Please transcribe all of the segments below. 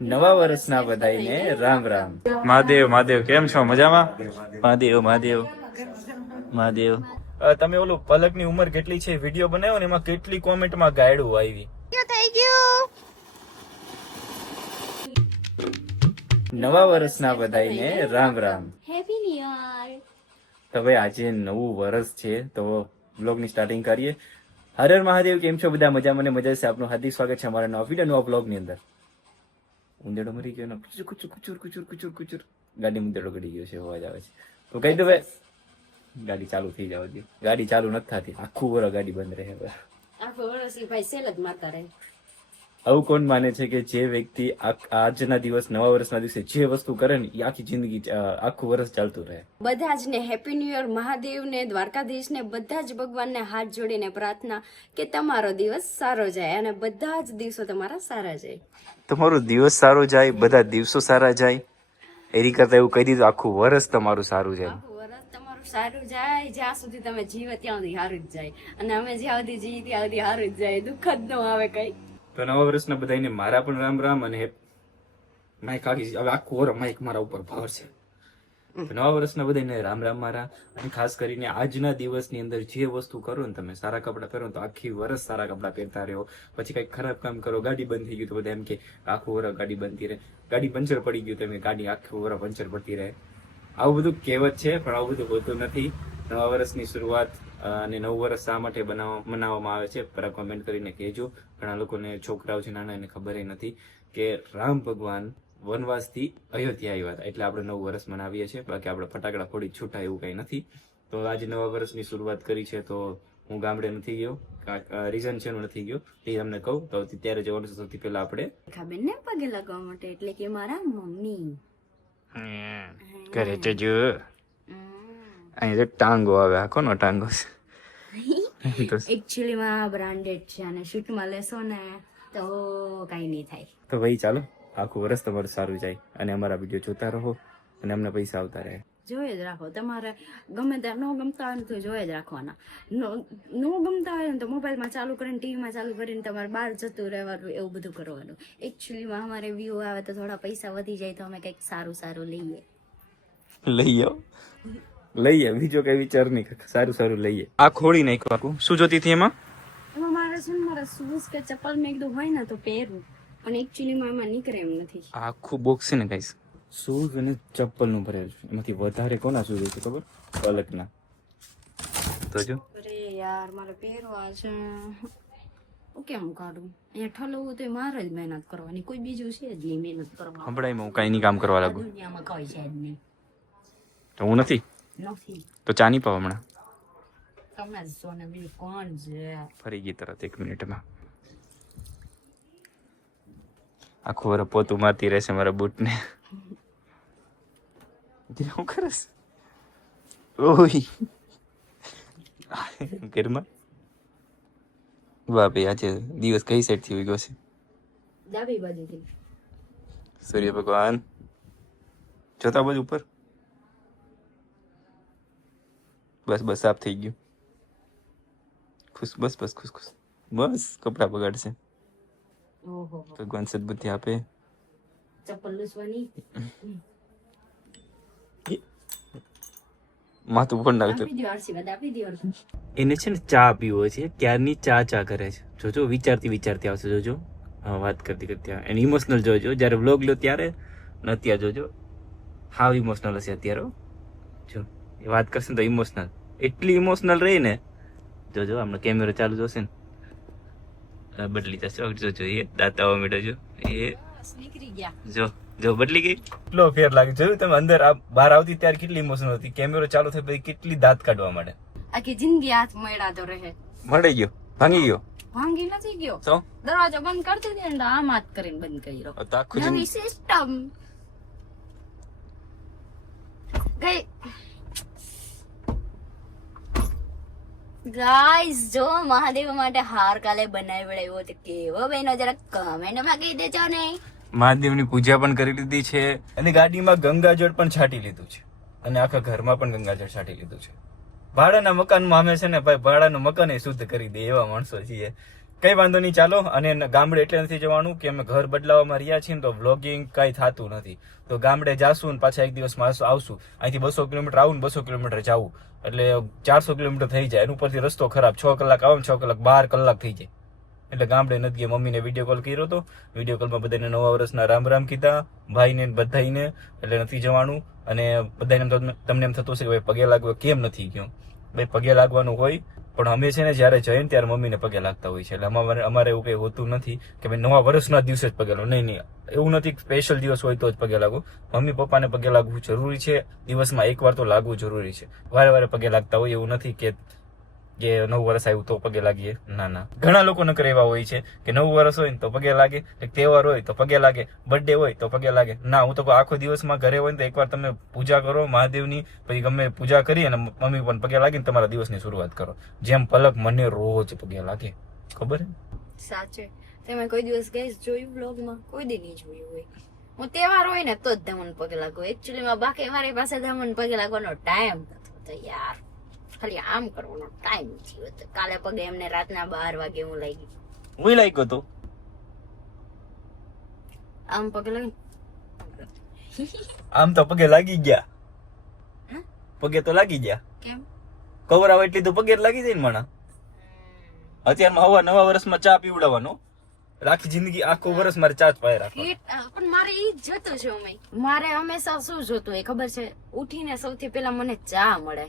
નવા વર્ષના બધાઈને રામ રામ. મહાદેવ મહાદેવ કેમ છો મજામાં? મહાદેવ મહાદેવ મહાદેવ. તમે ઓલું પલકની ઉંમર કેટલી છે વિડીયો બનાવ્યો ને એમાં કેટલી કોમેન્ટમાં ગાયડું આવી. નવા વર્ષના બધાઈને Ram Ram. Happy new year. તો ભાઈ આજે નવું વર્ષ છે તો વ્લોગની સ્ટાર્ટિંગ કરીએ. હર હર મહાદેવ. કેમ છો બધા? મજા? મને મજા છે. આપનું હાર્દિક સ્વાગત છે અમારા નવા વિડીયો નવા વ્લોગની અંદર. ઉંદેડો મરી ગયો ને કુચુર કુચુર કુચુર કુચુર કુચુર કુચુર ગાડી મુંદેડો ગડી ગયો છે, અવાજ આવે છે તો કહી દો ભાઈ ગાડી ચાલુ થઈ જવા દે. ગાડી ચાલુ નથી થતી, આખું વર્ષ ગાડી બંધ રહે. આખો વર્ષ ઈ ભાઈ સેલ જ મારતા રહે. આવું કોણ માને છે કે જે વ્યક્તિ આજના દિવસ નવા વર્ષના દિવસે જે વસ્તુ કરે ને એ આખી જિંદગી આખું વર્ષ ચાલતું રહે. બધા જ ને હેપી ન્યુ યર. મહાદેવને, દ્વારકાધીશને, બધા જ ભગવાનને હાથ જોડીને પ્રાર્થના કે તમારો દિવસ સારો જાય અને બધા જ દિવસો તમારા સારા જાય. તમારો દિવસ સારો જાય, બધા દિવસો સારા જાય. એની કરતા એવું કહી દીધું આખું વર્ષ તમારું સારું જાય. આખું વર્ષ તમારું સારું જાય. જ્યાં સુધી તમે જીવો ત્યાં સુધી સારું જ જાય અને અમે જ્યાં સુધી જીવીએ ત્યાં સુધી સારું જ જાય. દુઃખ જ ન આવે કઈ. તો નવા વર્ષના બધાને મારા પણ રામ રામ. અને માઇક આગી હવે આખું વર્ષ માઇક મારા ઉપર ભાર છે. તો નવા વર્ષના બધાને રામ રામ મારા. અને ખાસ કરીને આજના દિવસની અંદર જે વસ્તુ કરો ને તમે, સારા કપડાં પહેરો તો આખી વર્ષ સારા કપડાં પહેરતા રહ્યો. પછી કઈક ખરાબ કામ કરો, ગાડી બંધ થઈ ગયું તો બધા એમ કે આખું વર્ષ ગાડી બંધતી રહે. ગાડી પંચર પડી ગયું તમે ગાડી આખું વર્ષ પંચર પડતી રહે. આવું બધું કહેવત છે પણ આવું બધું હોતું નથી. નવા વર્ષની શરૂઆત અને નવું વર્ષ શા માટે મનાવવામાં આવે છે પર કોમેન્ટ કરીને કહેજો. ઘણા લોકોને છોકરાઓ છે નાના એને ખબર નથી કે રામ ભગવાન વનવાસથી અયોધ્યા આવ્યા હતા એટલે આપણે નવું વર્ષ મનાવીએ છીએ. બાકી આપણે ફટાકડા ફોડી છૂટા એવું કઈ નથી. તો આજે નવા વર્ષની શરૂઆત કરી છે તો હું ગામડે નથી ગયો. રીઝન છે એનું નથી ગયો એ તમને કહું. તો ત્યારે જવાનું છે સૌથી પહેલા આપણે બેન ને પગે લગાવવા માટે એટલે કે મારા મમ્મી કરે છે જો અહીં તો ટાંગો આવે. આ કોનો ટાંગો છે? એકચ્યુઅલી માં બ્રાન્ડેડ છે અને શૂટમાં લેશો ને તો કઈ નહીં થાય. તો ભાઈ ચાલો આખું વર્ષ તમારું સારું જાય અને અમારા વિડીયો જોતા રહો અને અમને પૈસા આવતા રહે. જોઈ જ રાખો. તમારે ગમે ત્યાં ન ગમતા હોય ને તો જોઈ જ રાખવાના. ન ગમતા હોય ને તો મોબાઈલમાં ચાલુ કરીને, ટીવીમાં ચાલુ કરીને તમારે બહાર જતું રહેવાનું, એવું બધું કરવાનું. એકચ્યુઅલીમાં અમારે વ્યૂ આવે તો થોડા પૈસા વધી જાય તો અમે કંઈક સારું સારું લઈએ. લઈએ બીજો કઈ વિચાર નહીં, સારું સારું લઈએ. આ ખોડી નાખ્યું આખું. શું જોતી હતી એમાં? એમાં મારે છે ને મારા શૂઝ કે ચપ્પલ મેં એકદમ હોય ને તો પહેરવું પણ એકચ્યુઅલીમાં એમાં નીકળે એમ નથી. આ આખું બોક્સ છે ને ગાઈસ, શૂઝ અને ચપ્પલ નું ભરેલું છે. એમાંથી વધારે કોના શૂઝ છે ખબર? પલકના. તો જો અરે યાર મારે પહેરવા છે. હું કેમ કાઢું? અહીંયા ઠલવવું તો મારે જ મહેનત કરવાની, કોઈ બીજું છે જ નહીં મહેનત કરવાની. હમણાં હું કઈ નહીં કામ કરવા લાગુ દુનિયામાં કોઈ છે જ નહીં. તો હું નથી નથી. તો ચા નહીં પાવ હમણાં. તમે જ છો ને બીજું કોણ છે? ફરી ગઈ તરત 1 મિનિટમાં. આખું વર પોતું મારતી રહેશે મારા બૂટને. હું કરસ ઓય ઘરમાં. વાહ ભાઈ આજે દિવસ કઈ સાઈડ થી ઉગ્યો છે? ડાબી બાજુથી. સૂર્ય ભગવાન જોતા બાજુ ઉપર. બસ બસ સાફ થઈ ગયું. ખુશ બસ બસ ખુશ ખુશ બસ. કપડા બગાડશે. ઓહો ભગવાન સદબુદ્ધિ આપે. ચપ્પલ લૂસવાની. માથું પણ નાખતો. આપી દો આશીર્વાદ, આપી દો. એને છે ને ચા પીવો છે ક્યારની ચા કરે છે. જોજો વિચારતી આવશે. જોજો વાત કરતી એને ઇમોશનલ જોજો. જ્યારે વ્લોગ લો ત્યારે ને અત્યારે જોજો હાવ ઇમોશનલ હશે અત્યારે. જો એ વાત કરશે ને તો ઇમોશનલ, એટલી ઇમોશનલ રહી ને. જોજો હમણાં કેમેરો ચાલુ જોશે ને બદલી જશે. જોજો એ દાંતાવા મીડો જો એ નીકળી ગયા. જો બદલી ગઈ. કેટલો ફેર લાગે. જોયું તમે અંદર બહાર આવતી ત્યારે કેટલી ઇમોશનલ હતી. કેમેરો ચાલુ થઈ પછી કેટલી દાંત કાઢવા માંડે. આખી જિંદગી હાથ મળ્યા તો રહે. મળી ગયો, ભાંગી ગયો. ભાંગી નથી ગયો. તો દરવાજો બંધ કરતી હતી ને આમ હાથ કરીને બંધ કર્યો. તો આખું નવી સિસ્ટમ ગઈ. ગાઈસ જો મહાદેવ માટે હાર કાલે બનાવ્યો તો કેવો બહેનો જરા કમેન્ટમાં કહી દેજો ને. મહાદેવની પૂજા પણ કરી લીધી છે અને ગાડીમાં ગંગાજળ પણ છાંટી લીધું છે અને આખા ઘરમાં પણ ગંગાજળ છાંટી લીધું છે. ભાડાના મકાનમાં અમે છે ને ભાઈ ભાડાનું મકાન શુદ્ધ કરી દે એવા માણસો છીએ. કઈ વાંધો નહીં, ચાલો. અને ગામડે એટલે નથી જવાનું કે અમે ઘર બદલાવામાં રહ્યા છીએ ને તો વ્લોગિંગ કઈ થતું નથી. તો ગામડે જાશું ને પાછા એક દિવસમાં આવશું. અહીંથી 200 કિલોમીટર આવું ને 200 કિલોમીટર જવું એટલે 400 કિલોમીટર થઈ જાય. એના ઉપરથી રસ્તો ખરાબ, 6 કલાક આવો ને 6 કલાક 12 કલાક થઈ જાય. એટલે ગામડે નથી ગયા. મમ્મીને વિડીયો કોલ કર્યો હતો. વિડીયો કોલમાં બધાને નવા વર્ષના રામ રામ કીધા, ભાઈને બધાઈને. એટલે નથી જવાનું. અને બધાને તમને એમ થતું હશે કે ભાઈ પગે લાગવા કેમ નથી ગયો. ભાઈ પગે લાગવાનું હોય, પણ અમે છે ને જયારે જઈએ ને ત્યારે મમ્મીને પગે લાગતા હોય છે. એટલે અમારે એવું કઈ હોતું નથી કે ભાઈ નવા વર્ષના દિવસે જ પગે લાગો. નહીં, એવું નથી. સ્પેશિયલ દિવસ હોય તો જ પગે લાગુ. મમ્મી પપ્પાને પગે લાગવું જરૂરી છે. દિવસમાં એકવાર તો લાગવું જરૂરી છે. વારે વારે પગે લાગતા હોય એવું નથી કે નવું વર્ષ આવ્યું તો પગે લાગીએ. ના, ઘણા લોકો નકર એવા હોય છે કે નવું વર્ષ હોય ને તો પગે લાગે, એક તહેવાર હોય તો પગે લાગે, બર્થડે હોય તો પગે લાગે. ના, હું તો આખો દિવસમાં ઘરે હોય ને તો એકવાર તમે પૂજા કરો મહાદેવની, પછી ગમે પૂજા કરી અને મમ્મી પણ પગે લાગીને તમારા દિવસની શરૂઆત કરો. જેમ પલક મને રોજ પગે લાગે, ખબર સાચે તમે કોઈ દિવસ ગેસ જોયું વ્લોગમાં? કોઈ દી નહીં જોયું હોય. હું તહેવાર હોય ને તો જ ધામણ પગે લાગુ. એકચ્યુઅલી માં બાકી મારી પાસે ધામણ પગે લાગવાનો ટાઈમ નથી યાર. ખાલી આમ કરવાનો ટાઈમ નથી હોતો. કાલે પગે એમને રાતના 12 વાગે હું લાગી. હું લાગ્યો તો આમ પગે લાગી, આમ તો પગે લાગી ગયા. પગે તો લાગી ગયા. કેમ? કવર આવે એટલી તો પગે લાગી જાય ને માણા. અત્યારમાં હવા નવા વર્ષમાં ચા પીવડાવવાનો. આખી જિંદગી આખો વર્ષ મારે ચા જ પાય રાખવાનો. પણ મારે ઈ જ જોતું છે ઉમય. મારે હંમેશા શું જોતું હોય ખબર છે? ઉઠીને સૌથી પહેલા મને ચા મળે.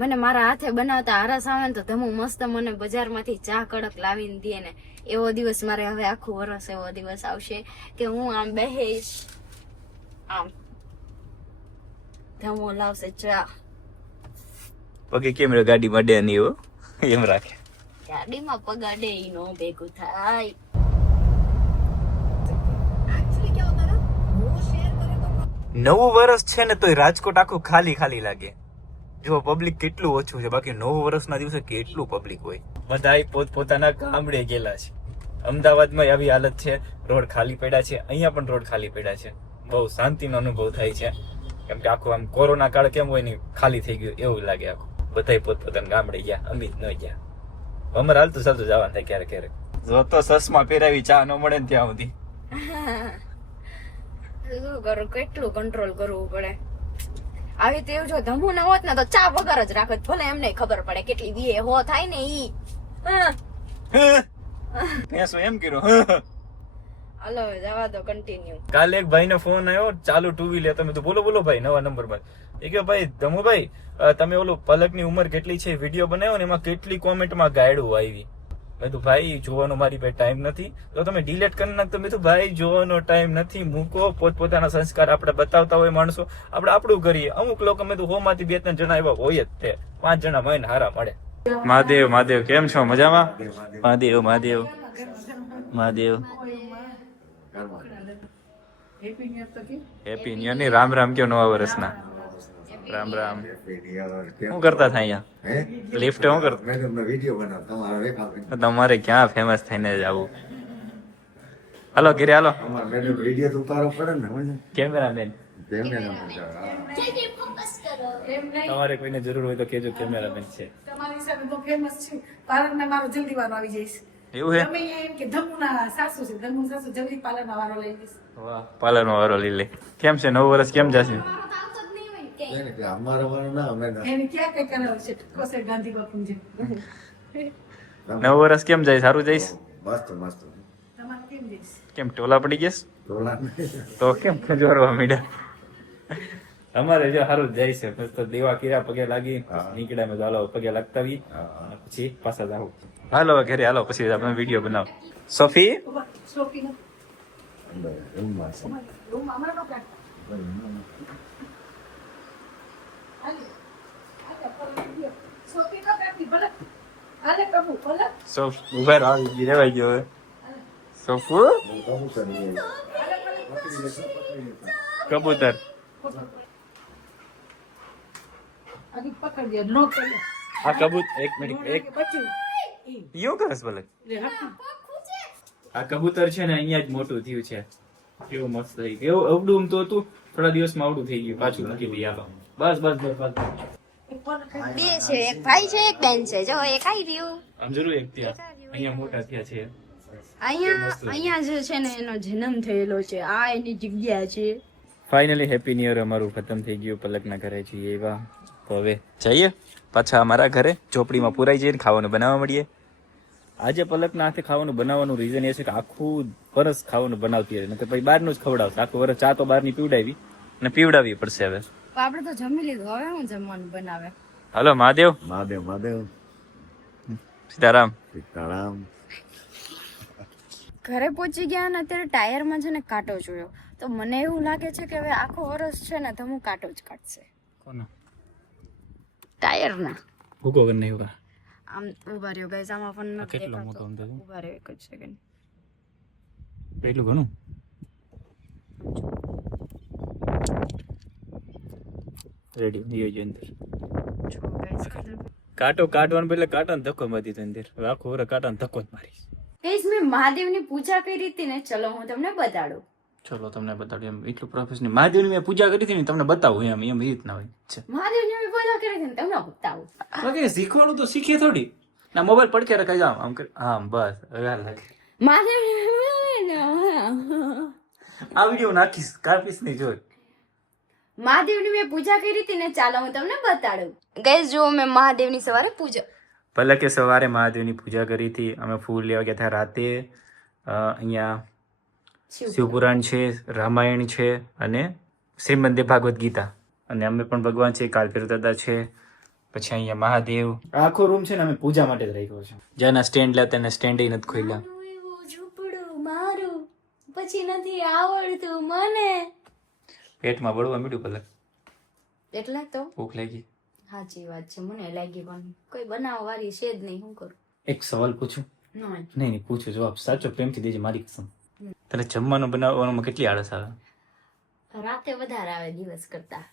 મને મારા હાથે બનાવતા આરસ આવે ને તો ધમુ મસ્ત મને બજારમાંથી ચા કડક લાવીને દે ને. એવો દિવસ મારે હવે આખું વર્ષ એવો દિવસ આવશે કે હું આમ બેહીશ, આમ ધમુ લાવશે ચા. પગે કેમ રે ગાડી માં ડે નહીં હો, એમ રાખે. ગાડીમાં પગાડે ઈ નો ભેગું થાય. નવું વર્ષ છે ને તોય રાજકોટ આખું ખાલી ખાલી લાગે. જો પબ્લિક કેટલું ઓછું છે, બાકી નવું વર્ષના દિવસે કેટલું પબ્લિક હોય. બધા પોતપોતાના ગામડે ગયેલા છે. અમદાવાદમાં આવી હાલત છે, રોડ ખાલી પડ્યા છે. અહીંયા પણ રોડ ખાલી પડ્યા છે. બહુ શાંતિનો અનુભવ થાય છે, કેમ કે આખું આમ કોરોના કાળ કેમ હોય ને ખાલી થઈ ગયું એવું લાગે. આખું બધા પોતપોતાના ગામડે ગયા, અમિત ન ગયા. અમારે હાલતું ચાલતું જવાનું થાય ક્યારેક ક્યારેક. જો તો સસમાં પહેરાવી ચા ન મળે ને ત્યાં સુધી શું કરું, કેટલું કંટ્રોલ કરવું પડે. આવી તેવું જો ધમુ ન હોત ને તો ચા વગર જ રાખત. ભલે એમને ખબર પડે કેટલી વીએ હો થાય ને ઈ. શું એમ કર્યો? હાલો જવા દો, કન્ટિન્યુ. કાલે એક ભાઈ નો ફોન આવ્યો, ચાલુ 2 વ્હીલર. તમે તો બોલો ભાઈ, નવા નંબર પર. એ કે ભાઈ ધમુભાઈ, તમે ઓલું પલકની ઉંમર કેટલી છે વિડીયો બનાવ્યો ને એમાં કેટલી કોમેન્ટમાં ગાયડું આવી. મેં તો ભાઈ જોવાનો મારી પાસે ટાઈમ નથી, તો તમે ડિલેટ કરી નાખતો. મેં તો ભાઈ જોવાનો ટાઈમ નથી, મૂકો. પોતપોતાના સંસ્કાર આપણે બતાવતા હોય માણસો, આપણે આપણું કરીએ. અમુક લોકો મેં તો 100 માંથી 2-3 જણા એવા હોય જ તે. 5 જણા મહિને હારા મળે. મહાદેવ મહાદેવ કેમ છો? મજામાં? Mahadev Mahadev Mahadev. Happy new year. Ram Ram કયો નવા વર્ષના. રામ રામ. શું કરતા હતા અહીંયા લિફ્ટ? શું કરતા? તમારે ક્યાં ફેમસ થઈને જ આવું. હાલો ઘરે હાલો. કેમેરામેન. તમારે કોઈને જરૂર હોય તો કેજો, કેમેરામેન છે. તમારી સાથે બહુ ફેમસ છે. પાર્લરના મારો જલ્દી વારો આવી જઈશ. એવું હે? તમે એમ કે ધમુના સાસુ છે, ધમુ સાસુ જલ્દી પાર્લરના વારો લઈ લઈશ. વાહ, પાર્લરનો વારો લઈ લે. કેમ છે નવું વર્ષ કેમ જશે? એને ક્યાં કઈ કરાવ છે? કોસે ગાંધી બાપુ છે. નવું વર્ષ કેમ જાય? સારું જઈશ? તમારે કેમ જઈશ? કેમ ટોલા પડી ગયા? તો કેમ ખજવારવા મીડા? અમારે જો સારું જ જાય છે. તો દેવા કિરા પગે લાગી નીકળ્યા. મેં હાલો પગે લાગતા આવી પછી પાછા જાવ. હાલો ઘરે હાલો, પછી આપણે વિડીયો બનાવ. સોફી સોફી નો રૂમ અમારો નો કાઢ. સોફી નો કાઢી ભલે. આલે કબુ ભલે. સોફ ઉભા રહો, આવી રેવાઈ ગયો હવે. સોફુ કબૂતર. આની પકડ દે, નો કરે. આ કબૂતર એક મિનિટ એક બચ્ચું યો કરસ ભલે. લે હાથ. આ કબૂતર છે ને અહીંયા જ મોટું થયું છે. કેવું મસ્ત થઈ ગયું. અવડું તો હતું, થોડા દિવસમાં આવડું થઈ ગયું. પાછું મૂકી દઈએ. હાલો બસ બસ બસ બસ. બે છે, એક ભાઈ છે, એક બેન છે. જો એક આવી રહ્યું. આમ જરૂર એક ત્યાં અહીંયા મોટા થયા છે. અહીંયા જે છે ને એનો જન્મ થયેલો છે, આ એની જગ્યા છે. ફાઇનલી હેપી ન્યુ યર અમારું ખતમ થઈ ગયું. પલકના ઘરે જઈએ એવા. તો હવે જઈએ પાછા અમારા ઘરે ઝોપડીમાં પુરાઈ જઈને ખાવાનું બનાવવા મળીએ. આજે પલકના હાથે ખાવાનું બનાવવાનું રીઝન એ છે કે આખું વરસ ખાવાનું બનાવતી રહે, નકર પછી બહારનું જ ખવડાવશે. આખું વરસ ચા તો બહારની પીવડાવી. અને પીવડાવવી પડશે હવે. આપણે તો જમી લીધું, હવે હું જમવાનું બનાવે. હાલો મહાદેવ. મહાદેવ સીતારામ. સીતારામ. ઘરે પહોંચી ગયા ને અત્યારે ટાયરમાં છે ને કાંટો જોયો, તો મને એવું લાગે છે કે હવે આખો વરસ છે ને તો હું કાંટો જ કાઢશે કોનો ટાયરના. ભૂકો કરી નહીં હોગા. આમ ઉભા રહ્યો ગાઈસ, આમાં પણ નથી કેટલો મોટો દેખાતો. આમ તો જો. ઉભા રહ્યો એક જ સેકન્ડ. એટલું ઘણું રેડી એ જ અંદર જો ગાઈસ કાંટો કાઢવાનું એટલે કાંટાને ધક્કો મારી દીધો અંદર. હવે આખો વરસ કાંટાને ધક્કો જ મારીશ. ગાઈસ મેં મહાદેવની પૂજા કરી હતી ને, ચલો હું તમને બતાડું. ચલો તમને બતાડ્યું. એમ એટલું પ્રોફેશનલ મહાદેવની મેં પૂજા કરી હતી ને તમને બતાવું. એમ એમ રીત ના હોય છે. મહાદેવની મેં પૂજા કરી હતી ને તમને બતાવું. બાકી શીખવાડું તો શીખીએ થોડી. ના મોબાઈલ પડકે રખાઈ જાવ આમ કરી. હા બસ હવે હાલ લાગે. મહાદેવની આ વિડીયો નાખીશ કાપીશ નહીં જોઈ. મહાદેવની મેં પૂજા કરી હતી ને, ચાલો હું તમને બતાડું. ગાઈસ જો મેં મહાદેવની સવારે પૂજા પલકે સવારે મહાદેવની પૂજા કરી હતી. અમે ફૂલ લેવા ગયા હતા રાતે. અહીંયા શિવપુરાણ છે, રામાયણ છે અને શ્રીમદ ભાગવત ગીતા. અને અમે પણ ભગવાન છે, કાલભૈરવ દાદા છે. પછી અહીંયા મહાદેવ. આખો રૂમ છે ને અમે પૂજા માટે જ રાખ્યો છે. જેના સ્ટેન્ડ લેતા એને સ્ટેન્ડ નથી ખોલ્યા. ઝૂંપડું મારું પછી નથી આવડતું મને, પેટમાં બળવા મળ્યું પલક. એટલે તો ભૂખ લાગી. સાચી વાત છે, મને લાગી પણ કોઈ બનાવવા વાળી છે જ નહીં, શું કરું. એક સવાલ પૂછું? નહીં નહીં પૂછું, જવાબ સાચો પ્રેમથી દેજે મારી કસમ. તને જમવાનું બનાવવામાં કેટલી આળસ આવે? રાતે વધારે આવે દિવસ કરતા,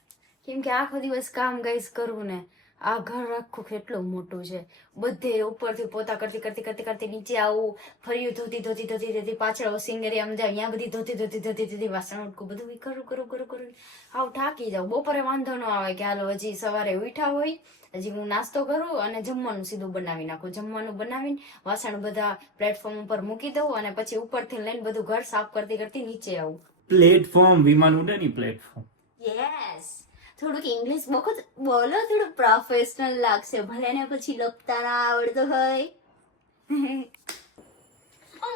કેમ કે આખો દિવસ કામ ગાઈસ કરવું ને. આ ઘર આખું કેટલું મોટું છે, બધે ઉપરથી પોતા કરતી કરતી કરતી કરતી નીચે આવું, ફર્યું ધોતી ધોતી ધોતી ધોતી, પાછળ વોશિંગ એરિયા જાય અહીંયા બધી ધોતી ધોતી ધોતી ધોતી, વાસણ ઉટકું બધું કરું કરું કરું કરું આવું થાકી જાઉં. બપોરે વાંધો ન આવે કે હાલો હજી સવારે ઉઠ્યા હોય, હજી હું નાસ્તો કરું અને જમવાનું સીધું બનાવી નાખું. જમવાનું બનાવીને વાસણ બધા પ્લેટફોર્મ ઉપર મૂકી દઉં અને પછી ઉપરથી લઈને બધું ઘર સાફ કરતી કરતી નીચે આવું. પ્લેટફોર્મ વિમાન ઉડે ની પ્લેટફોર્મ. યસ, થોડુંક ઇંગ્લિશ બોલો, થોડું પ્રોફેશનલ લાગશે, ભલે ને પછી લખતા ના આવડતું હોય.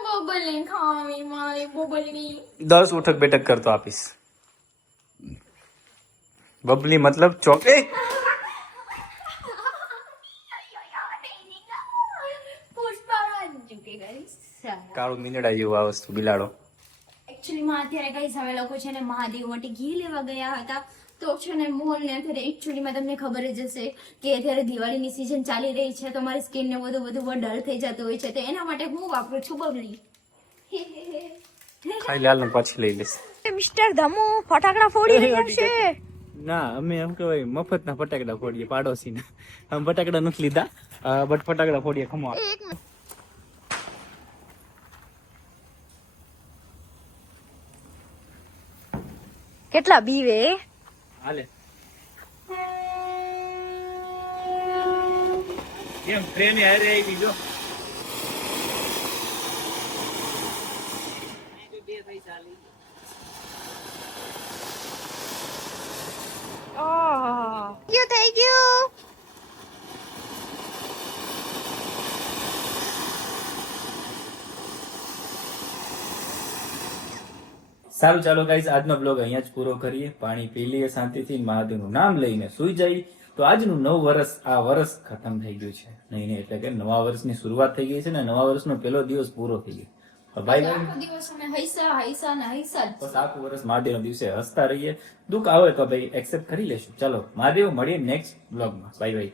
બોબલી ખાવી મારી બોબલી. 10 ઉઠક બેઠક કરતો આપીશ. બબલી મતલબ ચોકે. કાળું મીંદડા જેવું આ વસ્તુ બિલાડો. એકચ્યુઅલી માં અત્યારે ગાઈસ અમે લોકો છે ને મહાદેવ માટે ઘી લેવા ગયા હતા. તો છે ને મોલ ને અત્યારે એકચ્યુઅલી માં તમને ખબર જ હશે કે અત્યારે દિવાળીની સીઝન ચાલી રહી છે, તો મારી સ્કિન ને બધું ડલ થઈ જતું હોય છે, તો એના માટે હું વાપરું છું બબલી. ખાઈ લાલ ને પછી લઈ લઈશ. મિસ્ટર ધમુ ફટાકડા ફોડી રહ્યા છે. ના અમે એમ કહેવાય મફતના ફટાકડા ફોડીએ પાડોશીના. અમે ફટાકડા નથી લીધા, બટ ફટાકડા ફોડીએ. ખમો કેટલા બીવે હાલે. કેમ ટ્રેન હારે આવી જો. થઈ ગયું. સારું ચાલો ગાઈઝ, આજનો બ્લોગ અહીંયા જ પૂરો કરીએ. પાણી પી લઈએ શાંતિથી, મહાદેવનું નામ લઈને સુઈ જઈએ. તો આજનું નવું વર્ષ, આ વર્ષ ખતમ થઈ ગયું છે. નહીં એટલે કે નવા વર્ષની શરૂઆત થઈ ગઈ છે ને નવા વર્ષનો પહેલો દિવસ પૂરો થઈ ગયો. ભાઈ આખો દિવસ અમે હૈસા હૈસા ને હૈસા જ. બસ આખું વર્ષ મહાદેવના દિવસે હસતા રહીએ. દુઃખ આવે તો ભાઈ એક્સેપ્ટ કરી લેશું. ચલો મહાદેવ, મળીએ નેક્સ્ટ બ્લોગમાં. Bye bye.